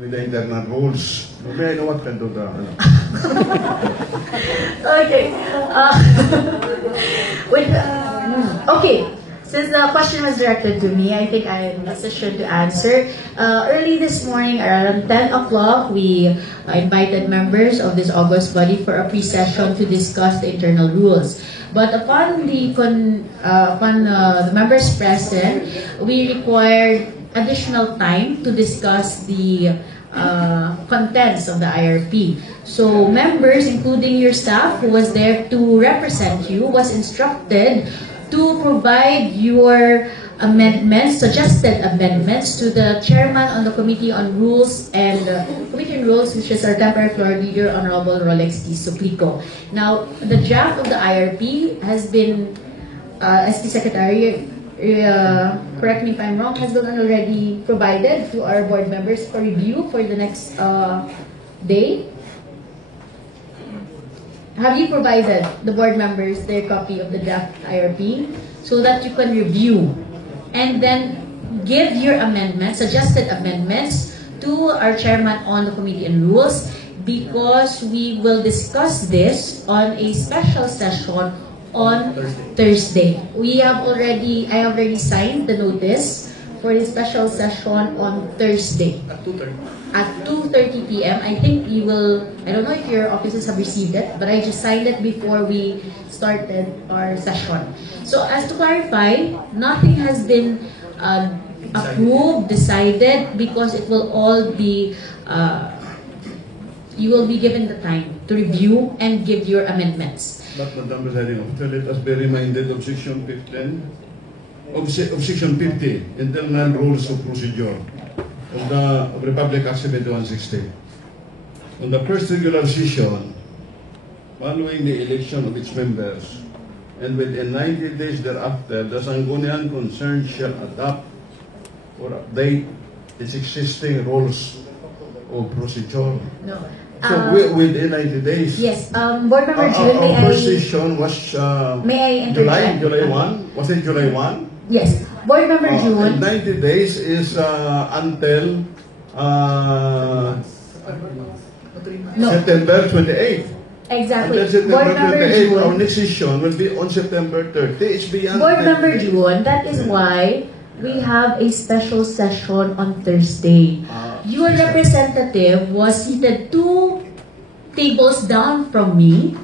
With the internal rules. May I know what kind of the... Okay. Okay. Since the question was directed to me, I think I am positioned to answer. Early this morning, around 10 o'clock, we invited members of this August body for a pre-session to discuss the internal rules. But upon the members present, we required additional time to discuss the contents of the IRP. So members, including your staff who was there to represent you, was instructed to provide your amendments, suggested amendments, to the chairman on the Committee on Rules and Committee on Rules, which is our temporary floor leader, Honorable Rolex T. Suplico. Now, the draft of the IRP has been, as the Secretary, correct me if I'm wrong, has been already provided to our board members for review for the next day. Have you provided the board members their copy of the draft IRP so that you can review and then give your amendments, suggested amendments, to our chairman on the Committee on Rules, because we will discuss this on a special session on Thursday. I have already signed the notice for the special session on Thursday. At 2:30 p.m. I think you will, I don't know if your offices have received it, but I just signed it before we started our session. So as to clarify, nothing has been approved, decided, because it will all be, you will be given the time to review and give your amendments. But Madam Presiding Officer, let us be reminded of Section 15, of Section 50, Internal Rules of Procedure of the Republic Act 7160. On the first regular session, following the election of its members, and within 90 days thereafter, the Sangguniang concerned shall adopt or update its existing rules of procedure. No. So within 90 days. Yes. Board Member June, our first session was may I interject? July 1? Was it July 1? Yes. Board Member June. 90 days is until September 28th. Exactly. Until September Board Member 28th, June. our next session will be on September 30. It's beyond. Board Member June, that is why we have a special session on Thursday. Your representative was seated 2 tables down from me.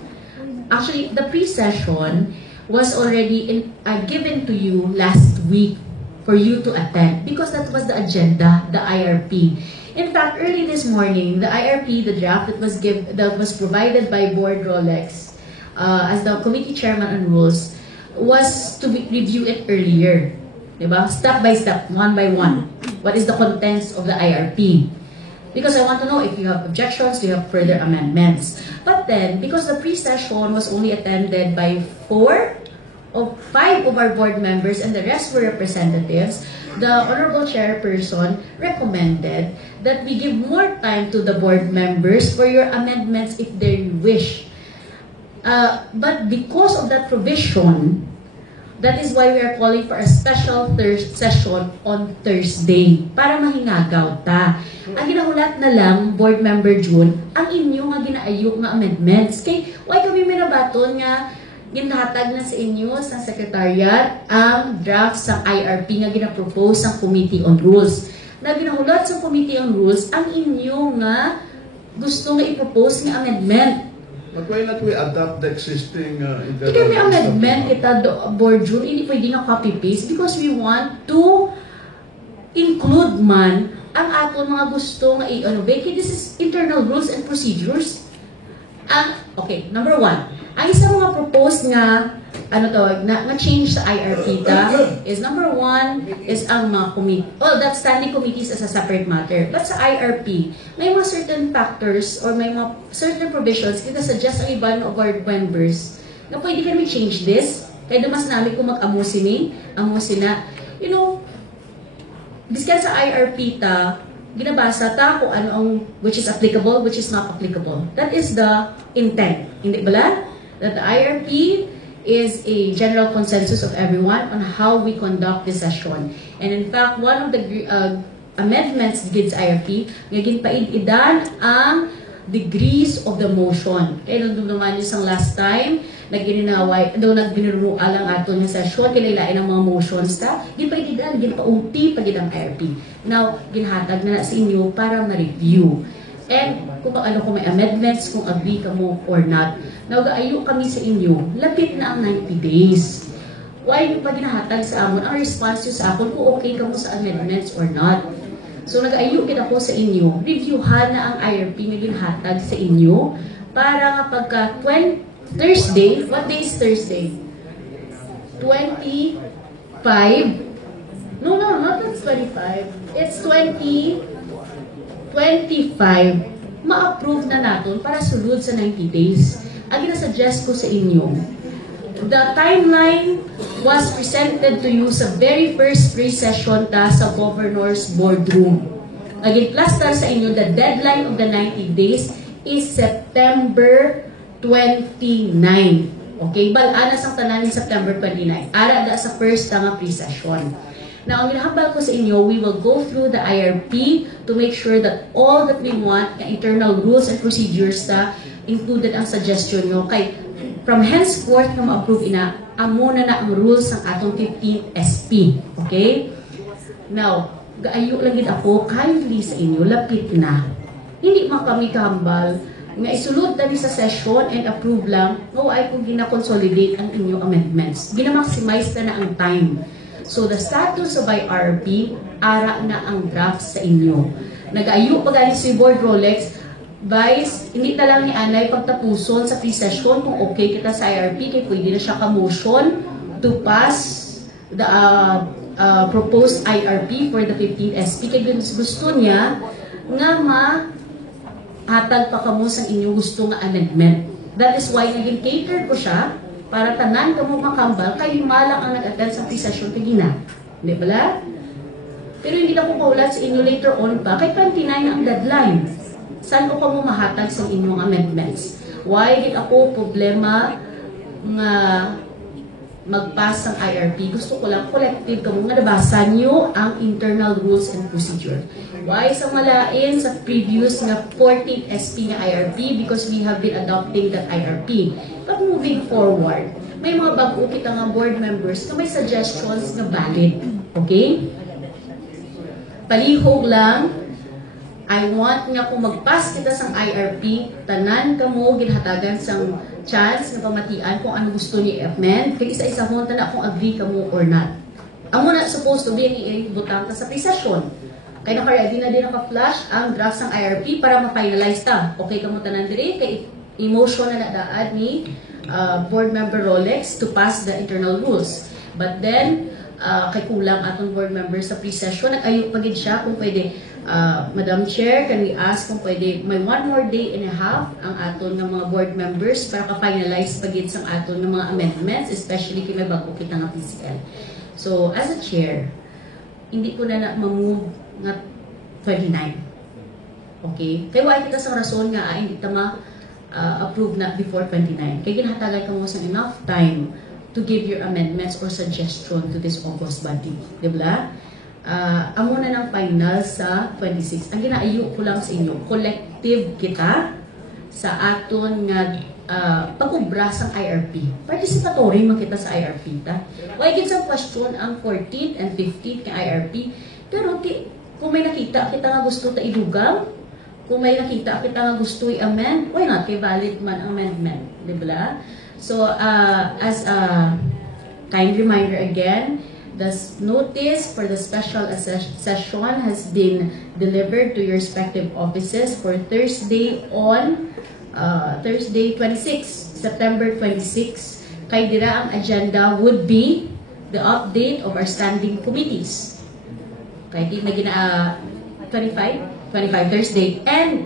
Actually, the pre-session was already given to you last week for you to attend because that was the agenda, the IRP. In fact, early this morning, the IRP, the draft that was provided by Board Rolex as the committee chairman on rules, was to review it earlier. Diba? Step by step, one by one. What is the contents of the IRP? Because I want to know if you have objections, do you have further amendments. But then, because the pre-session was only attended by 5 of our board members and the rest were representatives, the Honorable Chairperson recommended that we give more time to the board members for your amendments if they wish. But because of that provision, that is why we are calling for a special session on Thursday para mahinagaw ta. Ang ginahulat na lang, Board Member June, ang inyo nga ginaayok nga amendments. Kay, why kami minabaton nga ginhatag na sa inyo sa Secretariat ang draft sa IRP nga ginapropose sa Committee on Rules. Na ginahulat sa Committee on Rules ang inyo nga gusto nga i-propose nga amendment. But why not we adopt the existing internal Hindi kami amendment kita Board June, hindi pwede na copy-paste because we want to include man ang ato mga gusto nga i-innovate. This is internal rules and procedures. Okay, number 1. Ang isang mga proposed nga na change sa IRP is number 1 is ang mga committee. Well, that standing committees as a separate matter. But sa IRP, may mga certain factors or may mga certain provisions kita suggest ang iba ng board members na pwede kami change this. Kaya damas namin kung mag-amusina, you know, biskan sa IRP ginabasa kung ano ang which is applicable, which is not applicable. That is the intent. Hindi ba? That the IRP is a general consensus of everyone on how we conduct this session. And in fact, one of the amendments gid sa IRP nga ginpaid-idan ang degrees of the motion. Kaya nung naman yung last time, naggininaway, daw nagbinuruan lang ato ng session, kilalain ang mga motions ta, ginpaid-idan, ginpaunti pagid ang IRP. Now, ginhatag na sa inyo para ma-review. And kung kung may amendments, kung agree ka mo or not. Now, gaayo kami sa inyo, lapit na ang 90 days. Why yung pag ginahatag sa amon, ang response nyo sa akon kung okay ka mo sa amendments or not. So, nag-ayo kita po sa inyo, reviewhan na ang IRP na ginhatag sa inyo para pagka Thursday, what day is Thursday? 25? No, not 25. It's 25. Ma-approve na natin para sulod sa 90 days. Ang ginasuggest ko sa inyo, the timeline was presented to you sa very first pre-session ta sa Governor's Boardroom. Naging-plaster sa inyo, the deadline of the 90 days is September 29. Okay? Balanas ang tanan ni September 29. Ara da sa first nga pre-session. Now, ang ginahambal ko sa inyo, we will go through the IRP to make sure that all that we want, the internal rules and procedures ta, included ang suggestion nyo. Kay, from henceforth na ma-approve amo na ang rules ng atong 15 SP. Okay? Now, gaayo lang din ako, kindly sa inyo, lapit na. Hindi man kami kahambal, nga isulod na sa session and approve lang, ay kung gina-consolidate ang inyong amendments. Gina-maximize na ang time. So, the status of IRP, ara na ang draft sa inyo. Nag-ayo pa galing si Board Rolex, Vice, hindi na lang ni Anay pagtapuson sa pre-session kung okay kita sa IRP, kaya pwede na siya ka-motion to pass the proposed IRP for the 15th SP. Kaya gusto niya nga hatag pa kamo sa inyong gusto nga amendment. That is why naging cater ko siya para tanan kamo makambal kayo malang ang nag-attend sa pre-session kagina. Hindi ba? Pero hindi na ko paulat sa inyo later on pa. Kay 29 ang deadline. Saan ko kamo mahatag sa inyong amendments? Why did ako problema nga mag-pass ang IRP? Gusto ko lang collective kamo nga nabasa nyo ang internal rules and procedure. Why sa malain sa previous nga 14th SP nga IRP? Because we have been adopting that IRP. But moving forward, may mga bago kita nga board members na may suggestions na valid. Okay? Palihog lang, I want nga kung mag-pass kita sang IRP, tanan ka mo, ginhatagan sang chance na pamatian kung ano gusto ni amend, kaya isa-isa mo, tanan kung agree ka mo or not. Ang muna supposed to be, i-butang ka sa pre-session. Kaya naka-ready na din naka-flash ang draft sang IRP para ma-finalize ta. Okay ka mo tanan dire, kaya emotion na nadaan ni board member Rolex to pass the internal rules. But then, kay kulang atong board member sa pre-session, nag-ayo pagid siya kung pwede, Madam Chair, can we ask kung pwede may 1 more day and a half ang aton ng mga board members para ka-finalize pagid sa aton ng mga amendments, especially kay may bago kita nga PCL. So, as a chair, hindi ko na ma-move nga 29. Okay? Kaya wala kita sa rason nga hindi ta ma-approve na before 29. Kaya ginahatagan ka mo sa enough time to give your amendments or suggestion to this August body. Diba? Amo na ng final sa 26. Ang ginaayo ko lang sa inyo, collective kita sa aton nga pagkubra sa IRP. Participatory man kita sa IRP. Why gid sa question ang 14th and 15th ng IRP, pero kung may nakita kita nga gusto ta idugang, kung may nakita kita nga gusto i-amend, why not? Kay valid man ang amendment. Diba? So, as a kind reminder again, the notice for the special session has been delivered to your respective offices for Thursday 26, September 26. Kay dira ang agenda would be the update of our standing committees. Kay di na gina 25 Thursday, and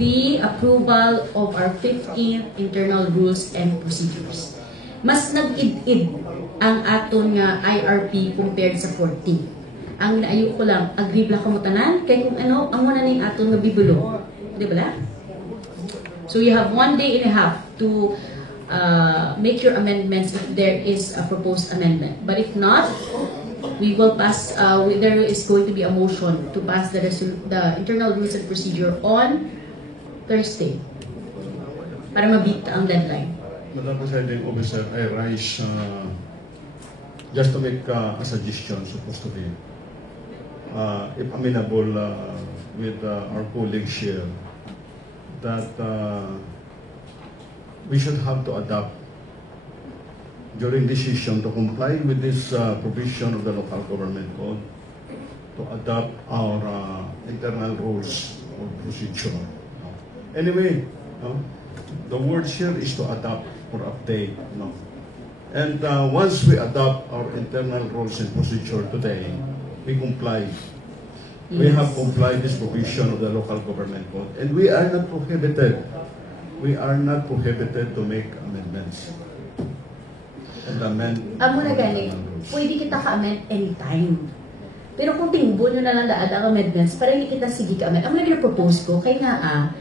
the approval of our 15th internal rules and procedures. Mas nag-id-id ang aton nga IRP compared sa 14. Ang naayo ko lang, agree lang kamo tanan, kay kung ano, ang muna ning aton nga bibulo. Di ba? So you have 1 day and a half to make your amendments if there is a proposed amendment. But if not, we will pass, there is going to be a motion to pass the internal rules and procedure on Thursday para mabit ang deadline. Madam Presiding Officer, I rise just to make a suggestion, supposed to be, if amenable with our colleagues here, that we should have to adapt during this session to comply with this provision of the local government code, to adopt our internal rules of procedure. Anyway, the word here is to adopt or update. And once we adopt our internal rules and procedure today, we comply. Yes. We have complied this provision of the local government code, and we are not prohibited. We are not prohibited to make amendments. And amend. Amo na gani, pwede kita ka-amend anytime. Pero kung tingbo nyo na lang laad ang amendments, para hindi kita sige ka-amend, amo na propose ko, kay nga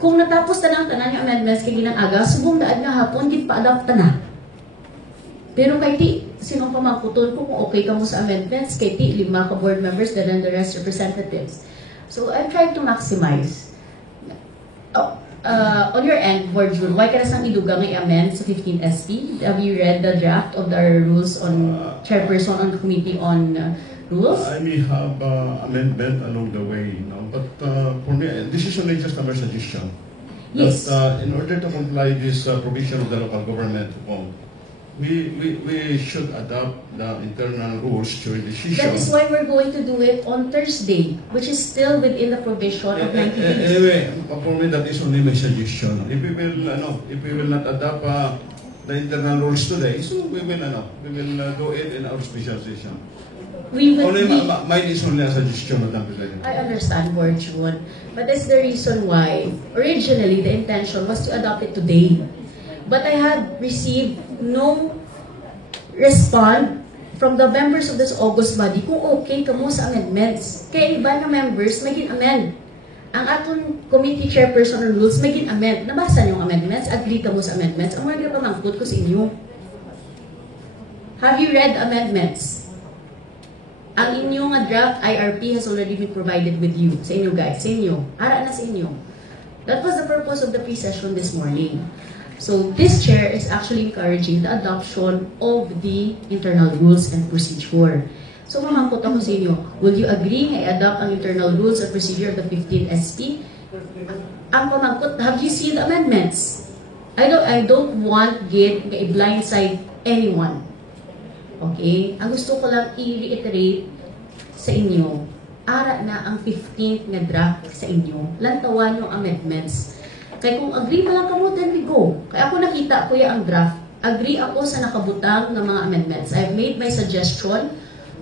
kung natapos na lang tanan yung amendments kay ginang aga, subong daad nga hapon, gid pa-adapt na. Pero kay ti, sinong pamangkuton ko kung okay ka mo sa amendments, kay ti, 5 ka board members, then the rest representatives. So I'm trying to maximize. On your end, Board June, why ka na sang idugang i-amend sa 15 SP? Have you read the draft of the rules on chairperson on the committee on rules? I may have amendment along the way, but for me, this is only just a suggestion. Yes. That in order to comply this provision of the local government code, we should adopt the internal rules during the session. That is why we're going to do it on Thursday, which is still within the provision of 90 days. Anyway, for me, that is only my suggestion. If we will not adopt the internal rules today, so we will do it in our special session. Mine is only a suggestion, Madam President. I understand, Board June, but that's the reason why originally the intention was to adopt it today. But I have received no response from the members of this August body kung okay ka mo sa amendments. Kaya iba na members may gin-amend. Ang atong committee chairperson on rules may gin-amend. Nabasa niyo ang amendments? Agree ka mo sa amendments? Ang mga pamangkot ko sa inyo. Have you read amendments? Ang inyong draft IRP has already been provided with you. Sa inyo guys, sa inyo. Ara na sa inyo. That was the purpose of the pre-session this morning. So this chair is actually encouraging the adoption of the internal rules and procedure. So mamangkot ako sa inyo, will you agree na i-adopt ang internal rules and procedure of the 15 SP? Ang pamangkot, have you seen the amendments? I don't want get blindside anyone. Okay? Ang gusto ko lang i-reiterate sa inyo, ara na ang 15th na draft sa inyo, lantawan yung amendments. Kaya kung agree pa lang kamo, then we go. Kaya ako nakita ko ang draft. Agree ako sa nakabutang ng mga amendments. I've made my suggestion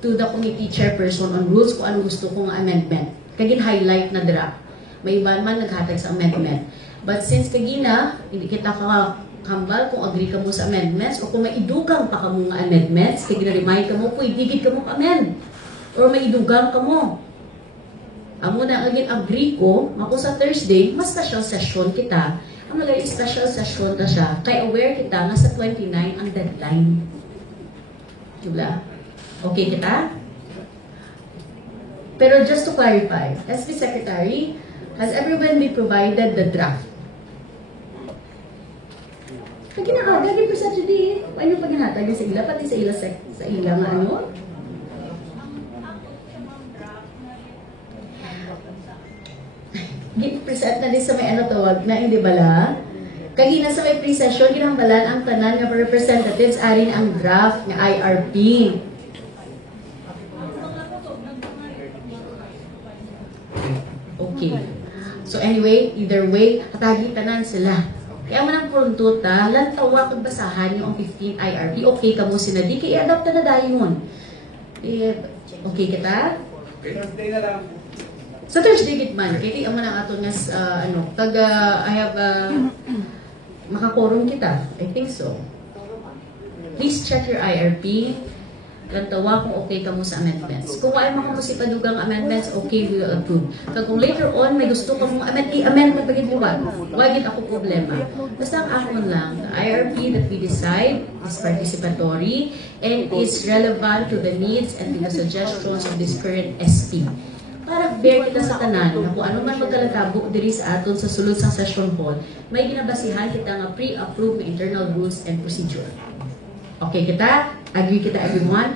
to the committee chairperson on rules kung ano gusto kong amendment. Kagin highlight na draft. May iba man naghatag sa amendment. But since kagina, hindi kita kakambal kung agree ka mo sa amendments o kung may idugang pa ka mo nga amendments, kaya gina-remind ka mo, pwede digit ka mo ka-amend. Or may idugang ka mo. Amo na agin agree ko, ako sa Thursday, mas special session kita. Ang magiging special session na siya, kaya aware kita nga sa 29 ang deadline. Diba? Okay kita? Pero just to clarify, SP Secretary, has everyone been provided the draft? Pagkinaagad yung sa today, ano paghinatag sa ila, pati sa ila nga ano? Present na din sa may ano tawag na hindi bala. Kagina sa may pre-session, ginambalan ang tanan nga representatives arin ang draft ng IRP. Okay. So anyway, either way, katagi tanan sila. Kaya man ang prontuta, lantawa kung basahan yung 15 IRP, okay ka mo sinadi, kaya i-adopt na dayon. Okay kita? Thursday na lang. Sa Thursday gitman, kaya di aman ang ato nga I have makakorong kita. I think so. Please check your IRP. kantawa kung okay ka mo sa amendments. Kung ay mga mo si padugang amendments, okay, we will approve. Kaya kung later on, may gusto ka mong i-amend mo pagit liwag, wag it ako problema. Basta ang akon lang, the IRP that we decide is participatory and is relevant to the needs and to the suggestions of this current SP. Para fair kita sa tanan, na kung ano man magkalagabo diri sa aton sa sulod sang session hall, may ginabasihan kita nga pre-approve na internal rules and procedure. Okay kita? Agree kita everyone?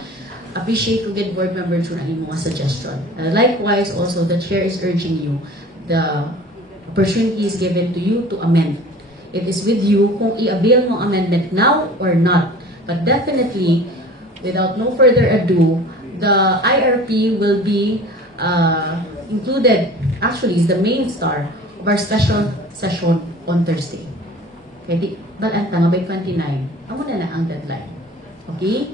Appreciate ko good board member to na imong suggestion. Likewise, also, the chair is urging you, the opportunity is given to you to amend. It is with you kung i-avail mo amendment now or not. But definitely, without no further ado, the IRP will be included, actually, is the main star of our special session on Thursday. Okay, di, balanta nga by 29. Amo na ang deadline. Okay?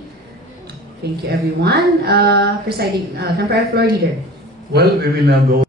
Thank you, everyone. Presiding, temporary floor leader. Well, we will now go